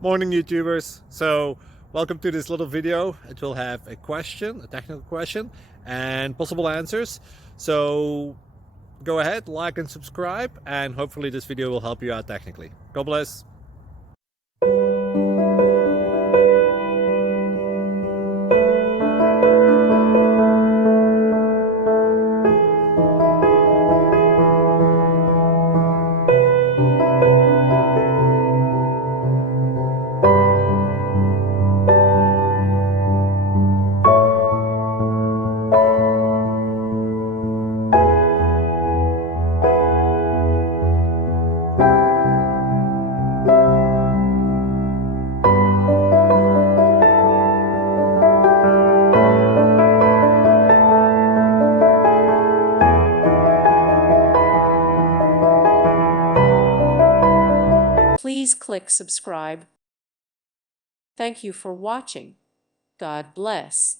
Morning YouTubers. So welcome to this little video. It will have a question, a technical question, and possible answers. So go ahead, like and subscribe, and hopefully this video will help you out technically. God bless. Please click subscribe. Thank you for watching. God bless.